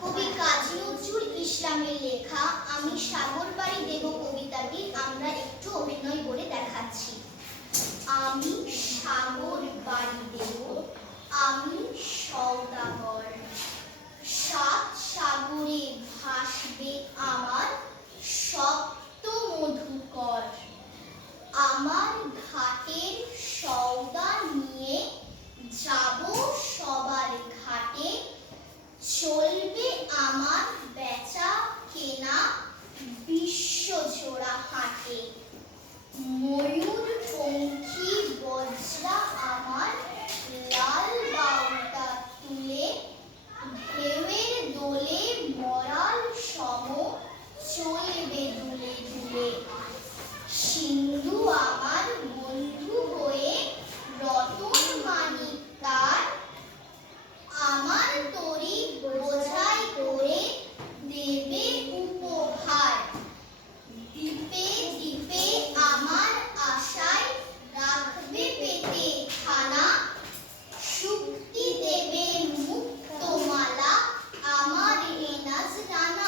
কবি কাজী নজরুল ইসলামের লেখা, আমি সাগর বাড়ি দেব কবিতাটি আমরা একটু অভিনয় করে দেখাচ্ছি। আমি সাগর বাড়ি দেব থাকবে সিন্ধু আমার বন্ধু হয়ে রতন মানিক তার আমার তরি বোঝাই করে দেবে উপহার। দ্বীপে দ্বীপে আমার আশায় রাখবে পেতে খানা। শুক্তি দেবে মুক্তমালা। আমার এনাজ নানা